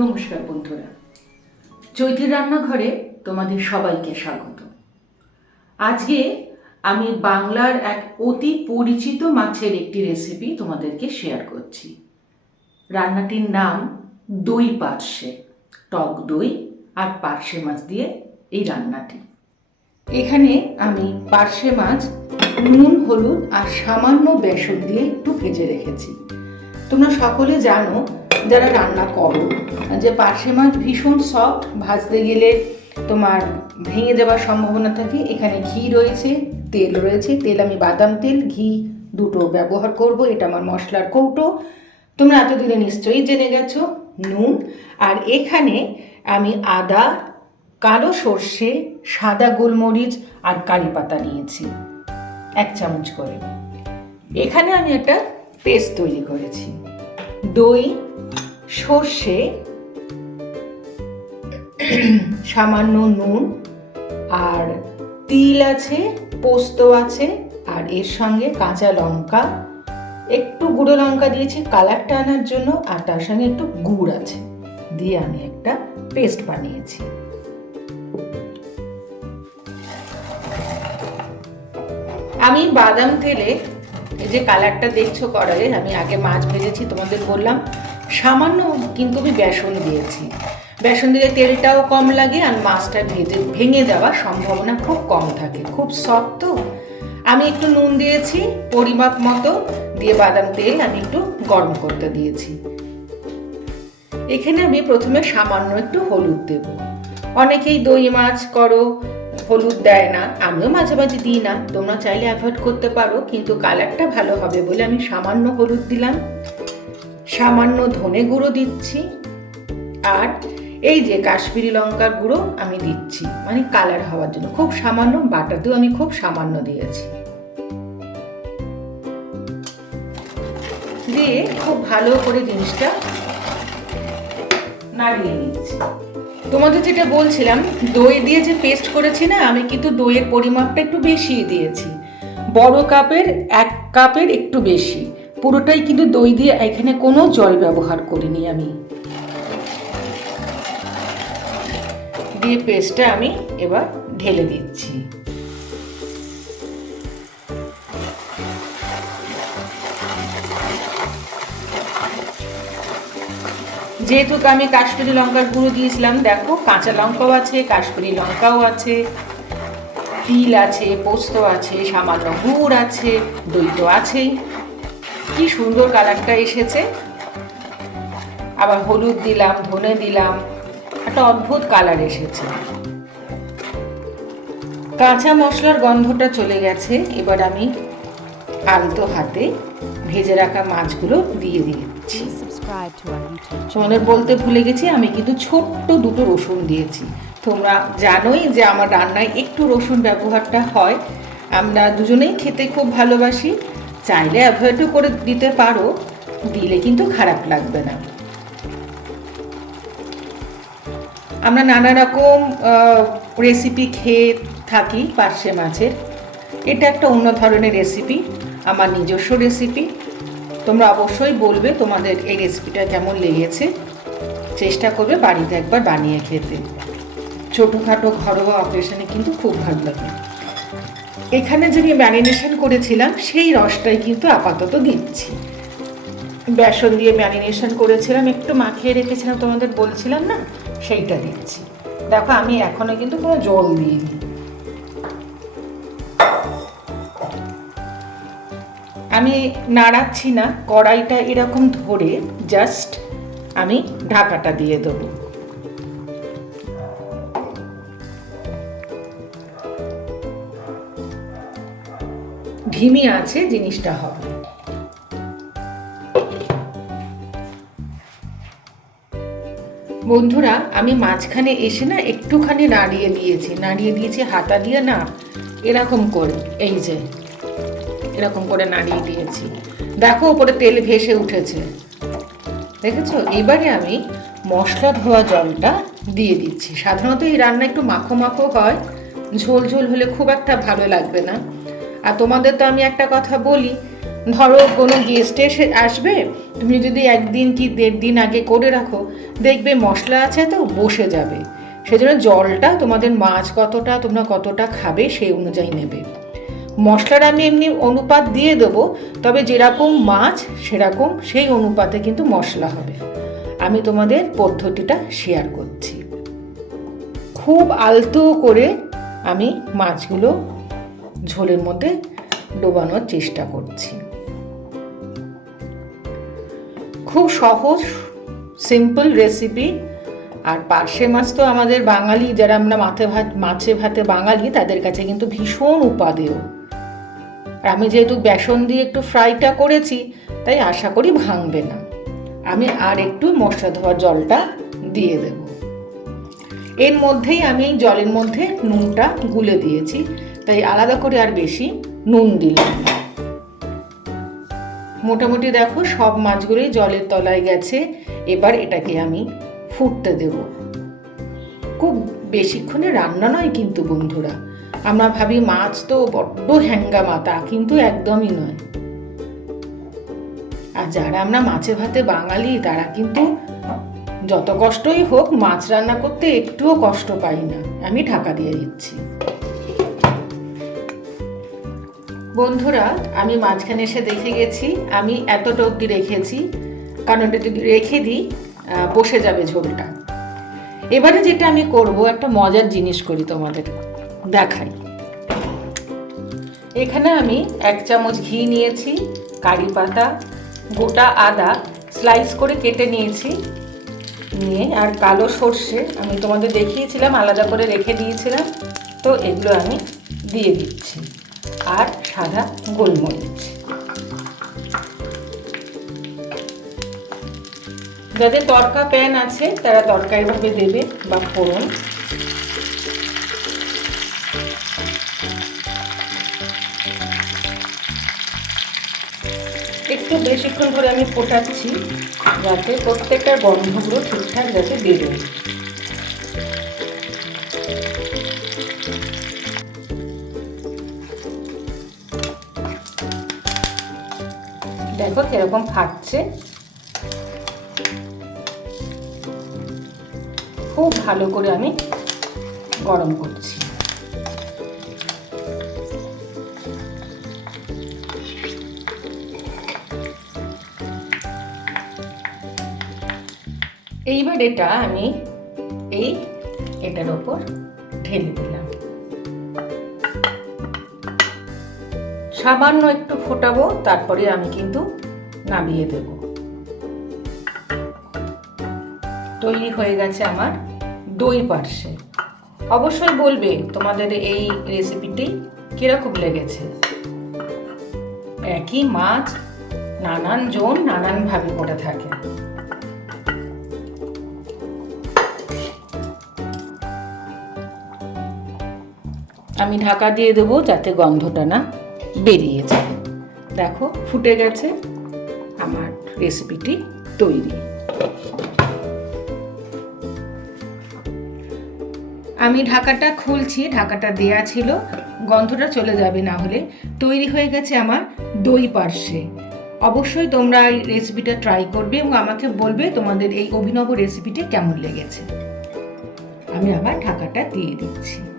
নমস্কার বন্ধুরা। চৈতির রান্নাঘরে তোমাদের সবাইকে স্বাগত। আজকে আমি বাংলার এক অতি পরিচিত মাছের একটি রেসিপি তোমাদেরকে শেয়ার করছি। রান্নাটির নাম দই পার্শে, টক দই আর পার্শে মাছ দিয়ে এই রান্নাটি। এখানে আমি পার্শে মাছ, নুন, হলুদ আর সামান্য বেসন দিয়ে একটু ভেজে রেখেছি। তোমরা সকলে জানো যারা রান্না করো, যে পার্শে মাছ ভীষণ সফট ভাজতে গেলে তোমার ভেঙে যাওয়ার সম্ভাবনা থাকে। এখানে ঘি রয়েছে, তেল রয়েছে, তেল আমি বাদাম তেল, ঘি দুটো ব্যবহার করব, এটা আমার মশলার কৌটো। তোমরা এতদিনে নিশ্চয়ই জেনে গেছো নুন। আর এখানে আমি আদা, কালো সর্ষে, সাদা গোলমরিচ আর কারি পাতা নিয়েছি, এক চামচ করে। এখানে আমি একটা পেস্ট তৈরি করেছি। দই সর্ষে, সামান্য নুন, আর তিল আছে, পোস্ত আছে, আর এর সঙ্গে কাঁচা লঙ্কা। একটু গুঁড়ো লঙ্কা দিয়েছি, কালারটা আনার জন্য, আর তার সঙ্গে একটু গুড় আছে। দিয়ে আমি একটা পেস্ট বানিয়েছি। আমি বাদাম তেলে, এই যে কালারটা দেখছ কড়াইয়ে, আমি আগে মাছ ভেজেছি, তোমাদের বললাম সামান্য কিন্তু আমি বেসন দিয়েছি। বেসন দিলে তেলটাও কম লাগে আর মাছটা ভেজে, ভেঙে যাওয়ার সম্ভাবনা খুব কম থাকে। খুব সফট তো। আমি একটু নুন দিয়েছি, পরিমাপ মতো, দিয়ে বাদাম তেল আমি একটু গরম করতে দিয়েছি। এখানে আমি প্রথমে সামান্য একটু হলুদ দেব। অনেকেই দই মাছ করো, হলুদ দেয় না, আমিও মাঝে মাঝে দিই না। তোমরা চাইলে অ্যাভয়েড করতে পারো, কিন্তু কালারটা ভালো হবে বলে আমি সামান্য হলুদ দিলাম। সামান্য ধনে গুঁড়ো দিচ্ছি। আর এই যে কাশ্মীরি লঙ্কার গুঁড়ো আমি দিচ্ছি। মানে কালার হওয়ার জন্য। খুব সামান্য বাটাতেও আমি খুব সামান্য দিয়েছি। দিয়ে খুব ভালো করে জিনিসটা নাড়িয়ে নিচ্ছি। তোমাদের যেটা বলছিলাম, দই দিয়ে যে পেস্ট করেছি না, আমি কিন্তু দইয়ের পরিমাপটা একটু বেশি দিয়েছি। বড় কাপের, এক কাপের একটু বেশি। পুরোটাই কিন্তু দই দিয়ে এখানে কোনো জল ব্যবহার করিনি আমি। দিয়ে পেস্টটা আমি এবার ঢেলে দিচ্ছি। যেহেতু আমি কাশ্মীরি লঙ্কার গুঁড়ো দিয়েছিলাম, দেখো কাঁচা লঙ্কাও আছে, কাশ্মীরি লঙ্কাও আছে, তিল আছে, পোস্ত আছে, সামান্য গুড় আছে, দই তো আছেই। কি সুন্দর কালারটা এসেছে। আবার হলুদ দিলাম ধনে দিলাম একটা অদ্ভুত কালার এসেছে। কাঁচা মশলার গন্ধটা চলে গেছে এবার আমি আলতো হাতে ভেজে রাখা মাছগুলো দিয়ে YouTube তোমাদের বলতে ভুলে গেছি আমি কিন্তু ছোট্ট দুটো রসুন দিয়েছি। তোমরা জানোই যে আমার রান্নায় একটু রসুন ব্যবহারটা হয়। আমরা দুজনেই খেতে খুব ভালোবাসি। চাইলে অ্যাভয়েডও করে দিতে পারো, দিলে কিন্তু খারাপ লাগবে না। আমরা নানা রকম রেসিপি খেয়ে থাকি পার্শে মাছের এটা একটা অন্য ধরনের রেসিপি আমার নিজস্ব রেসিপি তোমরা অবশ্যই বলবে তোমাদের এই রেসিপিটা কেমন লেগেছে। চেষ্টা করবে বাড়িতে একবার বানিয়ে খেতে। ছোটোখাটো ঘরোয়া অপারেশনে কিন্তু খুব ভালো লাগে। এখানে যে আমি ম্যারিনেশন করেছিলাম সেই রসটাই কিন্তু আপাতত দিচ্ছি। বেসন দিয়ে ম্যারিনেশন করেছিলাম, একটু মাখিয়ে রেখেছিলাম, তোমাদের বলছিলাম না? সেইটা দিচ্ছি। দেখো, আমি এখনও কিন্তু কোনো জল দিইনি। আমি নাড়াচ্ছি না, কড়াইটা এরকম ধরে জাস্ট আমি ঢাকাটা দিয়ে দেবো। ধিমি আছে জিনিসটা হবে। বন্ধুরা, আমি মাঝখানে এসে না একটুখানি নাড়িয়ে দিয়েছি। নাড়িয়ে দিয়েছি, হাতা দিয়ে না এরকম করে, এই যে, এরকম করে নাড়িয়ে দিয়েছি। দেখো, ওপরে তেল ভেসে উঠেছে। দেখেছ? এবারে আমি মশলা ধোয়া জলটা দিয়ে দিচ্ছি। সাধারণত এই রান্না একটু মাখো মাখো হয়, ঝোল ঝোল হলে খুব একটা ভালো লাগবে না। আর তোমাদের তো আমি একটা কথা বলি, ধরো কোনো গেস্ট এসে আসবে, তুমি যদি একদিন কি দেড় দিন আগে করে রাখো, দেখবে মশলা আছে তো, বসে যাবে। সেজন্য জলটা তোমাদের মাছ কতটা, তোমরা কতটা খাবে সেই অনুযায়ী নেবে। মশলার আমি এমনি অনুপাত দিয়ে দেবো, তবে যেরকম মাছ, সেরকম সেই অনুপাতে কিন্তু মশলা হবে। আমি তোমাদের পদ্ধতিটা শেয়ার করছি। খুব আলতো করে আমি মাছগুলো ঝোলের মধ্যে ডোবানোর চেষ্টা করছি। খুব সহজ সিম্পল রেসিপি আর পার্শে মাছ তো আমাদের বাঙালি, যারা আমরা মাছে ভাত, মাছে ভাতে বাঙালি, তাদের কাছে কিন্তু ভীষণ উপাদেয়। আর আমি যেহেতু বেসন দিয়ে একটু ফ্রাইটা করেছি, তাই আশা করি ভাঙবে না। আমি আর একটু মশলা ধোয়ার জলটা দিয়ে দেব। এর মধ্যেই আমি এই জলের মধ্যে নুনটা গুলে দিয়েছি। তাই আলাদা করে আর বেশি নুন দিলাম মোটামুটি দেখো সব মাছগুলোই জলের তলায় গেছে। এবার এটাকে আমি ফুটতে দেব। খুব বেশিক্ষণে রান্না নয় কিন্তু বন্ধুরা। আমরা ভাবি মাছ তো বড্ড হ্যাঙ্গামা তা কিন্তু একদমই নয়। আর যারা আমরা মাছে ভাতে বাঙালি, তারা কিন্তু যত কষ্টই হোক, মাছ রান্না করতে একটুও কষ্ট পাই না। আমি ঢাকা দিয়ে দিচ্ছি। বন্ধুরা, আমি মাঝখানে এসে দেখে গেছি, আমি এতটা অব্দি রেখেছি, কারণ এটা যদি রেখে দিই বসে যাবে ঝোলটা। এবারে যেটা আমি করব, একটা মজার জিনিস করি তোমাদের দেখাই। এখানে আমি এক চামচ ঘি নিয়েছি, কারি পাতা, গোটা আদা স্লাইস করে কেটে নিয়েছি। নিয়ে, আর কালো সর্ষে আমি তোমাদের দেখিয়েছিলাম, আলাদা করে রেখে দিয়েছিলাম। তো এগুলো আমি দিয়ে দিচ্ছি। আর সাদা গোলমরিচ। যাদের তরকা প্যান আছে, তারা তরকা এভাবে দেবে বা ফোড়ন। একটু বেশিক্ষণ করে আমি ফোটাচ্ছি যাতে প্রত্যেকটা গন্ধগুলো ঠিকঠাক যাতে বেরোয়। দেখো কীরকম ফাটছে। খুব ভালো করে আমি গরম করছি। এইবার এটা আমি এই এটার ওপর ঢেলে দিলাম। সামান্য একটু ফোটাবো, তারপরে আমি কিন্তু নামিয়ে দেব। তৈরি হয়ে গেছে আমার দই পার্সে অবশ্যই বলবে তোমাদের এই রেসিপিটি কীরকম লেগেছে। একই মাছ, নানান জন নানানভাবে করে থাকে। আমি ঢাকা দিয়ে দেবো যাতে গন্ধটা না বেরিয়ে যায়। দেখো, ফুটে গেছে আমার রেসিপিটি তৈরি। আমি ঢাকাটা খুলছি, ঢাকাটা দেয়া ছিল। গন্ধটা চলে যাবে না হলে তৈরি হয়ে গেছে আমার দই পার্শ্বে। অবশ্যই তোমরা এই রেসিপিটা ট্রাই করবে এবং আমাকে বলবে তোমাদের এই অভিনব রেসিপিটি কেমন লেগেছে। আমি আবার ঢাকাটা দিয়ে দিচ্ছি।